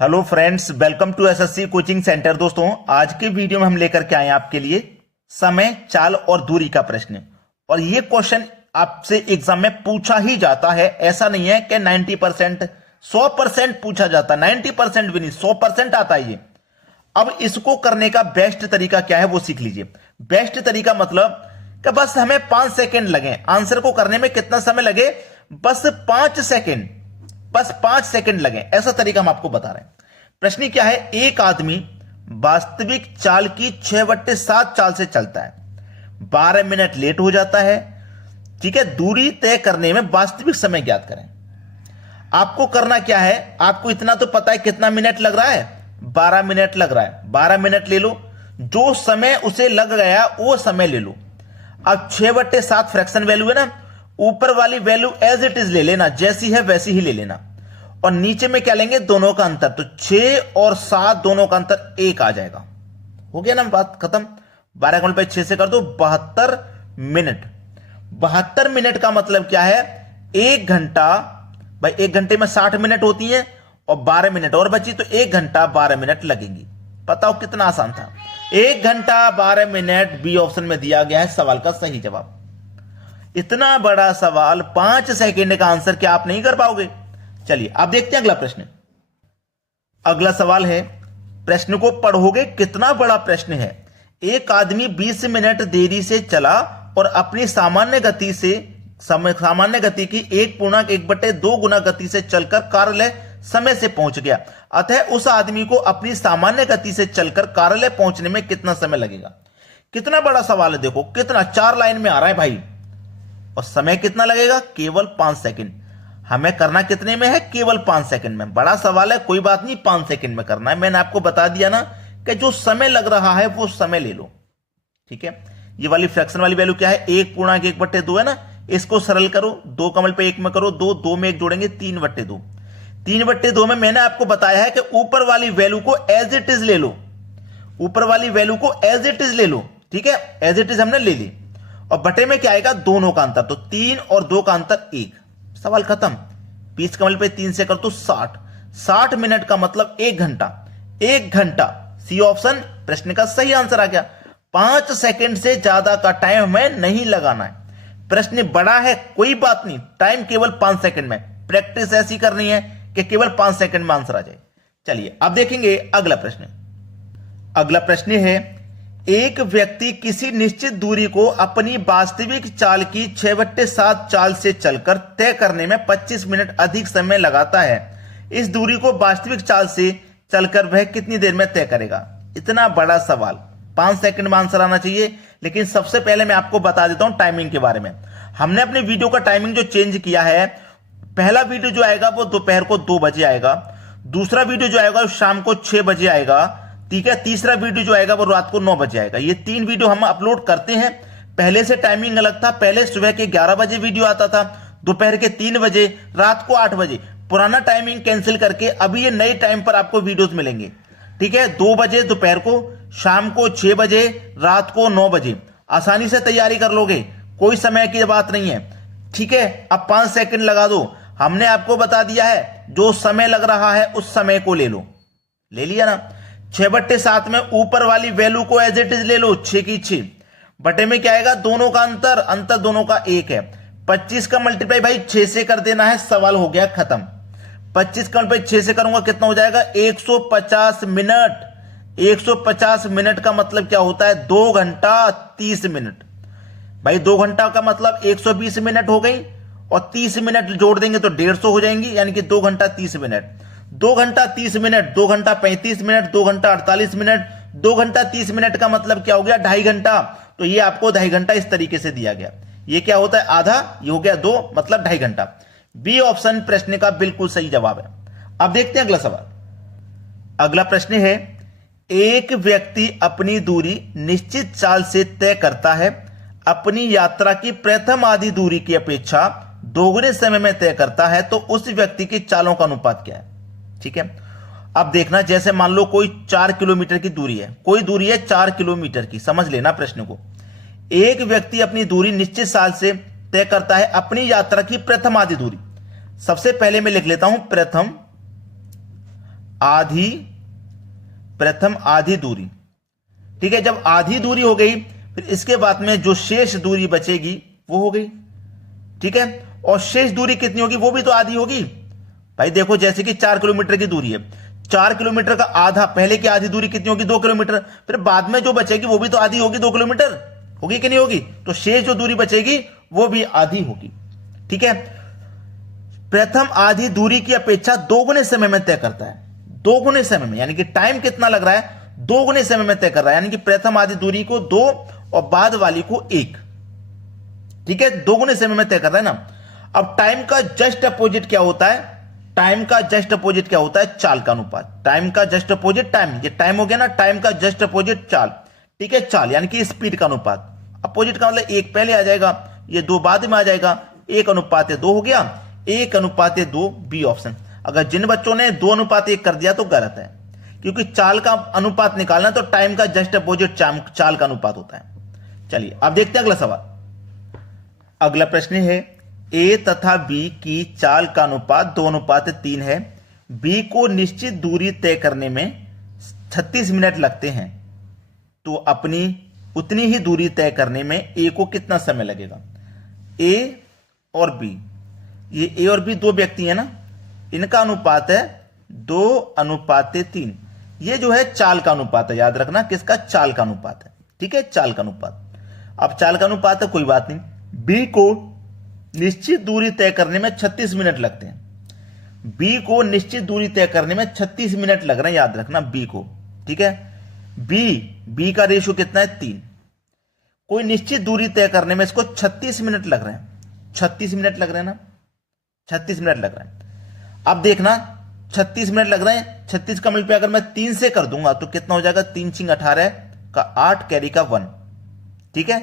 Hello friends, welcome to SSC coaching centre. दोस्तों, आज के वीडियो में हम लेकर के आए आपके लिए समय, चाल और दूरी का प्रश्न। और ये क्वेश्चन आपसे एग्जाम में पूछा ही जाता है। ऐसा नहीं है कि 90%, 100% पूछा जाता, 90% भी नहीं, 100% आता है ये। अब इसको करने का बेस्ट तरीका क्या है वो सीख लीजिए। बेस्ट तरीका मतलब कि बस हमें 5 सेकेंड लगे आंसर को करने में। कितना समय लगे? बस 5 सेकेंड, बस 5 सेकंड लगे, ऐसा तरीका हम आपको बता रहे हैं। प्रश्न क्या है? एक आदमी वास्तविक चाल की 6/7 चाल से चलता है, 12 मिनट लेट हो जाता है। ठीक है, दूरी तय करने में वास्तविक समय ज्ञात करें। आपको करना क्या है? आपको इतना तो पता है कितना मिनट लग रहा है, 12 मिनट लग रहा है। 12 मिनट ले लो, जो समय उसे लग गया वो समय ले लो। अब 6/7 फ्रैक्शन वैल्यू है ना, ऊपर वाली वैल्यू एज इट इज ले लेना, जैसी है वैसी ही ले लेना। और नीचे में क्या लेंगे? दोनों का अंतर। तो 6 और 7 दोनों का अंतर 1 आ जाएगा। हो गया ना, बात खत्म। 12 गुणा 6 से कर दो 72 मिनट। 72 मिनट का मतलब क्या है? 1 घंटा। भाई 1 घंटे में 60 मिनट होती है और 12 मिनट और बची, तो 1 घंटा 12 मिनट लगेंगी। बताओ कितना आसान था। 1 घंटा 12 मिनट बी ऑप्शन में दिया गया है सवाल का सही जवाब। इतना बड़ा सवाल 5 सेकंड का आंसर क्या आप नहीं कर पाओगे? चलिए अब देखते हैं अगला प्रश्न। अगला सवाल है, प्रश्न को पढ़ोगे कितना बड़ा प्रश्न है। एक आदमी 20 मिनट देरी से चला और अपनी सामान्य गति की 1.1/2 गुना गति से चलकर कार्यालय समय से पहुंच गया। अतः उस आदमी को अपनी सामान्य गति से चलकर कार्यालय पहुंचने में कितना समय लगेगा? कितना बड़ा सवाल है, देखो कितना, 4 लाइन में आ रहा है भाई। और समय कितना लगेगा? केवल 5 सेकंड। हमें करना कितने में है? केवल 5 सेकंड में। बड़ा सवाल है, कोई बात नहीं, 5 सेकंड में करना है। मैंने आपको बता दिया ना कि जो समय लग रहा है वो समय ले लो। ठीक है, ये वाली फ्रैक्शन वाली वैल्यू क्या है? 1.1/2 है ना, इसको सरल करो, 2 कमल पे 1 में करो, 2 में 1 जोड़ेंगे, 3/2। 3/2 में मैंने आपको बताया है कि ऊपर वाली वैल्यू को एज इट इज ले लो। ऊपर वाली वैल्यू को एज इट इज ले लो। ठीक है, एज इट इज हमने ले ली। और बटे में क्या आएगा? दोनों का अंतर। तो 3 और 2 का अंतर 1। सवाल खत्म। 20 कमल पे 3 से कर तो 60 मिनट का मतलब 1 घंटा। 1 घंटा सी ऑप्शन प्रश्न का सही आंसर आ गया। 5 सेकंड से ज्यादा का टाइम हमें नहीं लगाना है। प्रश्न बड़ा है, कोई बात नहीं, टाइम केवल 5 सेकंड में। प्रैक्टिस ऐसी करनी है कि केवल 5 सेकंड में आंसर आ जाए। चलिए अब देखेंगे अगला प्रश्न। अगला प्रश्न है, एक व्यक्ति किसी निश्चित दूरी को अपनी वास्तविक चाल की 6/7 चाल से चलकर तय करने में 25 मिनट अधिक समय लगाता है। इस दूरी को वास्तविक चाल से चलकर वह कितनी देर में तय करेगा? इतना बड़ा सवाल, 5 सेकंड में आंसर आना चाहिए। लेकिन सबसे पहले मैं आपको बता देता हूं टाइमिंग के बारे में। हमने अपने वीडियो का टाइमिंग जो चेंज किया है, पहला वीडियो जो आएगा वो दोपहर को 2 बजे आएगा, दूसरा वीडियो जो आएगा वो शाम को 6 बजे आएगा। ठीक है, तीसरा वीडियो जो आएगा वो रात को 9 बजे आएगा। ये 3 वीडियो हम अपलोड करते हैं। पहले से टाइमिंग अलग था, पहले सुबह के 11 बजे वीडियो आता था, दोपहर के 3 बजे, रात को 8 बजे। पुराना टाइमिंग कैंसिल करके अभी ये नए टाइम पर आपको वीडियोस मिलेंगे। ठीक है, 2 बजे दोपहर को, शाम को 6 बजे, रात को 9 बजे। आसानी से तैयारी कर लोगे, कोई समय की बात नहीं है। ठीक है, अब 5 सेकंड लगा दो। हमने आपको बता दिया है जो समय लग रहा है उस समय को ले लो। ले लिया ना। 6/7 में ऊपर वाली वैल्यू को एज इट इज ले लो, 6 की 6। बटे में क्या आएगा? दोनों का अंतर, अंतर दोनों का 1 है। 25 का मल्टीप्लाई भाई 6 से कर देना है, सवाल हो गया खत्म। 25 का मल्टीप्लाई 6 से करूंगा कितना हो जाएगा? 150 मिनट। 150 मिनट का मतलब क्या होता है? 2 घंटा 30 मिनट। भाई 2 घंटा का मतलब 120 मिनट हो गई, और 30 मिनट जोड़ देंगे तो 150 हो जाएंगी, यानी कि 2 घंटा 30 मिनट। 2 घंटा 30 मिनट, 2 घंटा 35 मिनट, 2 घंटा 48 मिनट। 2 घंटा 30 मिनट का मतलब क्या हो गया? 2.5 घंटा। तो ये आपको 2.5 घंटा इस तरीके से दिया गया। ये क्या होता है? आधा, ये हो गया 2, मतलब 2.5 घंटा। बी ऑप्शन प्रश्न का बिल्कुल सही जवाब है। अब देखते हैं अगला सवाल। अगला प्रश्न है, एक व्यक्ति अपनी दूरी निश्चित चाल से तय करता है, अपनी यात्रा की प्रथम आधी दूरी की अपेक्षा दोगुने समय में तय करता है, तो उस व्यक्ति की चालों का अनुपात क्या है? ठीक है, अब देखना, जैसे मान लो कोई 4 किलोमीटर की दूरी है, कोई दूरी है 4 किलोमीटर की। समझ लेना प्रश्न को। एक व्यक्ति अपनी दूरी निश्चित साल से तय करता है, अपनी यात्रा की प्रथम आधी दूरी। सबसे पहले मैं लिख लेता हूं प्रथम आधी, प्रथम आधी दूरी। ठीक है, जब आधी दूरी हो गई फिर इसके बाद में जो शेष दूरी बचेगी वो हो गई। ठीक है, और शेष दूरी कितनी होगी, वो भी तो आधी होगी भाई। देखो जैसे कि 4 किलोमीटर की दूरी है, 4 किलोमीटर का आधा, पहले की आधी दूरी कितनी होगी, 2 किलोमीटर, फिर बाद में जो बचेगी वो भी तो आधी होगी, 2 किलोमीटर होगी कि नहीं होगी। तो शेष जो दूरी बचेगी वो भी आधी होगी। ठीक है, प्रथम आधी दूरी की अपेक्षा दोगुने समय में तय करता है। दोगुने समय में यानी कि टाइम कितना लग रहा है, दोगुने समय में तय कर रहा है, यानी कि प्रथम आधी दूरी को 2 और बाद वाली को 1। ठीक है, दोगुने समय में तय कर रहा है ना। अब टाइम का जस्ट अपोजिट क्या होता है, टाइम का जस्ट अपोजिट क्या होता है, चाल का अनुपात। टाइम का जस्ट अपोजिट टाइम, ये टाइम हो गया ना, टाइम का जस्ट अपोजिट चाल। ठीक है, चाल यानी कि स्पीड का अनुपात। अपोजिट का मतलब 1 पहले आ जाएगा, ये 2 बाद में आ जाएगा, 1:2 हो गया, 1:2 बी ऑप्शन। अगर जिन बच्चों ने 2:1 कर दिया तो गलत है, क्योंकि चाल का अनुपात निकालना तो टाइम का जस्ट अपोजिट चाल का अनुपात होता है। चलिए अब देखते हैं अगला सवाल। अगला प्रश्न है, ए तथा बी की चाल का अनुपात 2:3 है। बी को निश्चित दूरी तय करने में 36 मिनट लगते हैं, तो अपनी उतनी ही दूरी तय करने में ए को कितना समय लगेगा। ए और बी, ये ए और बी 2 व्यक्ति है ना, इनका अनुपात है 2:3। ये जो है चाल का अनुपात है, याद रखना किसका, चाल का अनुपात है। ठीक है, चाल का अनुपात। अब चाल का अनुपात है, कोई बात नहीं। बी को निश्चित दूरी तय करने में 36 मिनट लगते हैं। बी को निश्चित दूरी तय करने में 36 मिनट लग रहे हैं, याद रखना बी को। ठीक है, बी का रेशियो कितना है, 3। कोई निश्चित दूरी तय करने में इसको 36 मिनट लग रहे हैं। 36 मिनट लग रहे हैं ना, 36 मिनट लग रहे हैं। अब देखना 36 मिनट लग रहे हैं, 36 का मल्टीप्लाई अगर मैं 3 से कर दूंगा तो कितना हो जाएगा, 3 × 18 का 8 कैरी का 1। ठीक है,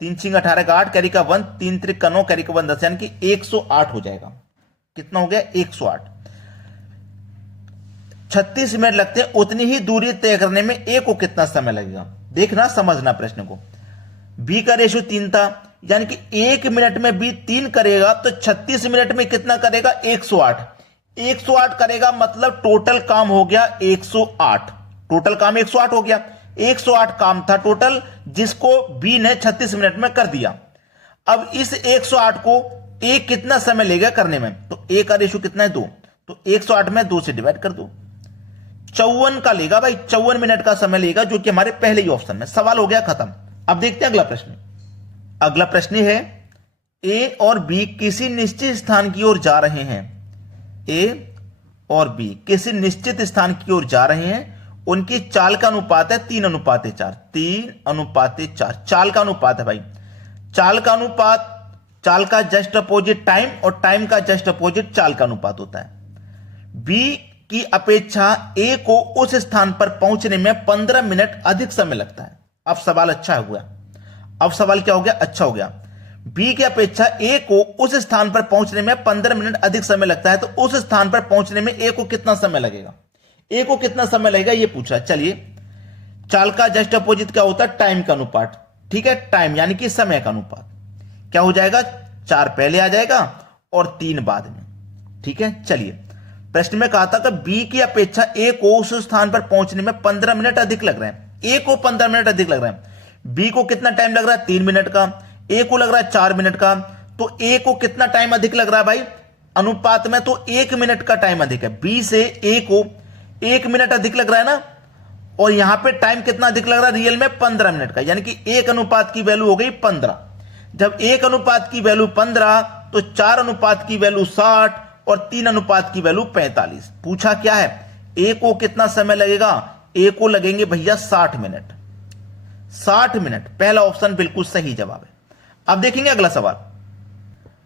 3 × 18 का 8 कैरी का 1, 3 × 3 का 9 कैरी का 1 10, यानी कि 108 हो जाएगा। कितना हो गया, 108। 36 मिनट लगते हैं, उतनी ही दूरी तय करने में ए को कितना समय लगेगा। देखना, समझना प्रश्न को। बी का रेशियो 3 था, यानी कि 1 मिनट में बी 3 करेगा तो 36 मिनट में कितना करेगा, 108। 108 करेगा मतलब टोटल काम हो गया 108। टोटल काम 108 हो गया। 108 काम था टोटल, जिसको बी ने 36 मिनट में कर दिया। अब इस 108 को ए कितना समय लेगा करने में, तो ए का रेशियो कितना है, 2, तो 108 में 2 से डिवाइड कर दो, 54 का लेगा भाई, 54 मिनट का समय लेगा, जो कि हमारे पहले ही ऑप्शन में। सवाल हो गया खत्म। अब देखते हैं अगला प्रश्न। अगला प्रश्न है, ए और बी किसी निश्चित स्थान की ओर जा रहे हैं। ए और बी किसी निश्चित स्थान की ओर जा रहे हैं, उनकी चाल का अनुपात है 3:4। 3:4 चाल का अनुपात है भाई। चाल का अनुपात, चाल का जस्ट अपोजिट टाइम, और टाइम का जस्ट अपोजिट चाल का अनुपात होता है। बी की अपेक्षा ए को उस स्थान पर पहुंचने में 15 मिनट अधिक समय लगता है। अब सवाल अच्छा हुआ, अब सवाल क्या हो गया, अच्छा हो गया। बी की अपेक्षा ए को उस स्थान पर पहुंचने में 15 मिनट अधिक समय लगता है, तो उस स्थान पर पहुंचने में ए को कितना समय लगेगा, ए को कितना समय लगेगा ये पूछा। चलिए, चाल का जस्ट अपोजिट क्या होता है, टाइम का अनुपात। ठीक है, टाइम यानी कि समय का अनुपात। क्या हो जाएगा, 4 पहले आ जाएगा और 3 बाद में। ठीक है, चलिए, प्रश्न में कहा था कि बी की अपेक्षा ए को उस स्थान पर पहुंचने में 15 मिनट अधिक लग रहे हैं। ए को 15 मिनट अधिक लग रहे हैं, बी को कितना टाइम लग रहा है, 3 मिनट का, ए को लग रहा है 4 मिनट का। तो ए को कितना टाइम अधिक लग रहा है भाई, अनुपात में तो 1 मिनट का टाइम अधिक है। बी से ए को 1 मिनट अधिक लग रहा है ना, और यहां पे टाइम कितना अधिक लग रहा है, रियल में 15 मिनट का, यानी कि 1 अनुपात की वैल्यू हो गई 15। जब 1 अनुपात की वैल्यू 15, तो 4 अनुपात की वैल्यू 60 और 3 अनुपात की वैल्यू 45। पूछा क्या है, ए को कितना समय लगेगा, ए को लगेंगे भैया 60 मिनट। 60 मिनट, पहला ऑप्शन बिल्कुल सही जवाब है। अब देखेंगे अगला सवाल।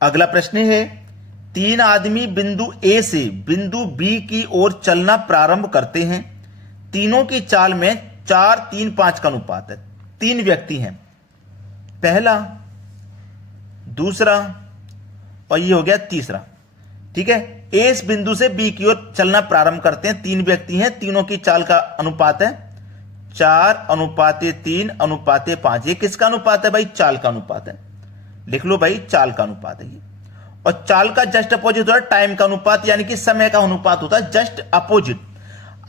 अगला प्रश्न है, 3 आदमी बिंदु ए से बिंदु बी की ओर चलना प्रारंभ करते हैं। तीनों की चाल में 4, 3, 5 का अनुपात है। 3 व्यक्ति हैं, पहला, दूसरा और ये हो गया तीसरा। ठीक है, ए इस बिंदु से बी की ओर चलना प्रारंभ करते हैं। 3 व्यक्ति हैं, तीनों की चाल का अनुपात है 4:3:5। ये किसका अनुपात है भाई, चाल का अनुपात है। लिख लो भाई, चाल का अनुपात है ये। और चाल का जस्ट अपोजिट होता है टाइम का अनुपात, यानी कि समय का अनुपात होता है जस्ट अपोजिट।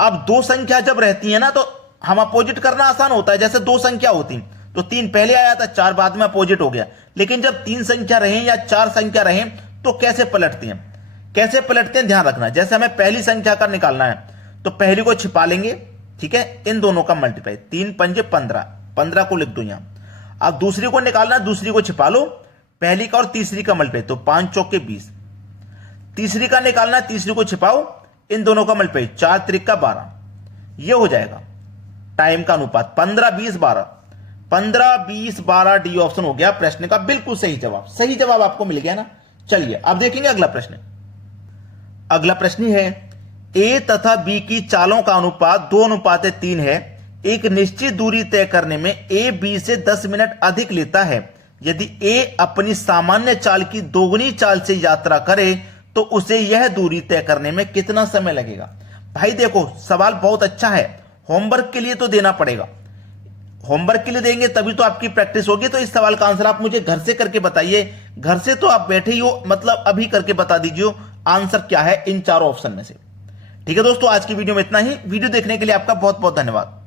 अब दो संख्या जब रहती है ना तो हम अपोजिट करना आसान होता है। जैसे दो संख्या होती तो 3 पहले आया था, 4 बाद में अपोजिट हो गया। लेकिन जब 3 संख्या रहे या 4 संख्या रहे तो कैसे पलटती हैं, कैसे पलटते हैं ध्यान रखना। जैसे हमें पहली संख्या का निकालना है तो पहली को छिपा लेंगे, ठीक है, इन दोनों का मल्टीप्लाई, 3 पंजे 15, 15 को लिख दो यहां। अब दूसरी को निकालना है, दूसरी को छिपा लो, पहली का और तीसरी का मल्टीप्लाई, तो 5 चौके 20। तीसरी का निकालना है, तीसरी को छिपाओ, इन दोनों का मल्टीप्लाई, 4 त्रिक का 12, ये हो जाएगा टाइम का अनुपात 15 20 12। 15 20 12 डी ऑप्शन हो गया प्रश्न का बिल्कुल सही जवाब। सही जवाब आपको मिल गया ना। चलिए अब देखेंगे अगला प्रश्न। अगला प्रश्न है ए तथा बी की चालों का अनुपात 2:3 है। एक निश्चित दूरी तय करने में ए बी से 10 मिनट अधिक लेता है। यदि ए अपनी सामान्य चाल की दोगुनी चाल से यात्रा करे तो उसे यह दूरी तय करने में कितना समय लगेगा। भाई देखो सवाल बहुत अच्छा है, होमवर्क के लिए तो देना पड़ेगा। होमवर्क के लिए देंगे तभी तो आपकी प्रैक्टिस होगी। तो इस सवाल का आंसर आप मुझे घर से करके बताइए। घर से तो आप बैठे ही हो, मतलब अभी करके बता दीजिए आंसर क्या है इन चारों ऑप्शन में से। ठीक है दोस्तों, आज की वीडियो में इतना ही। वीडियो देखने के लिए आपका बहुत बहुत धन्यवाद।